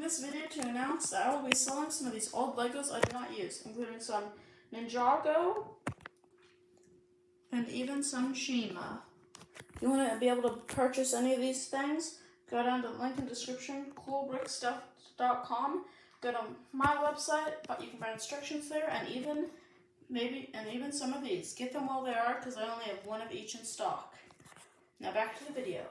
This video to announce that I will be selling some of these old Legos I do not use, including some Ninjago and even some Shima. If you want to be able to purchase any of these things, go down to the link in the description, coolbrickstuff.com. Go to my website, but you can find instructions there, and even some of these. Get them while they are, because I only have one of each in stock. Now back to the video.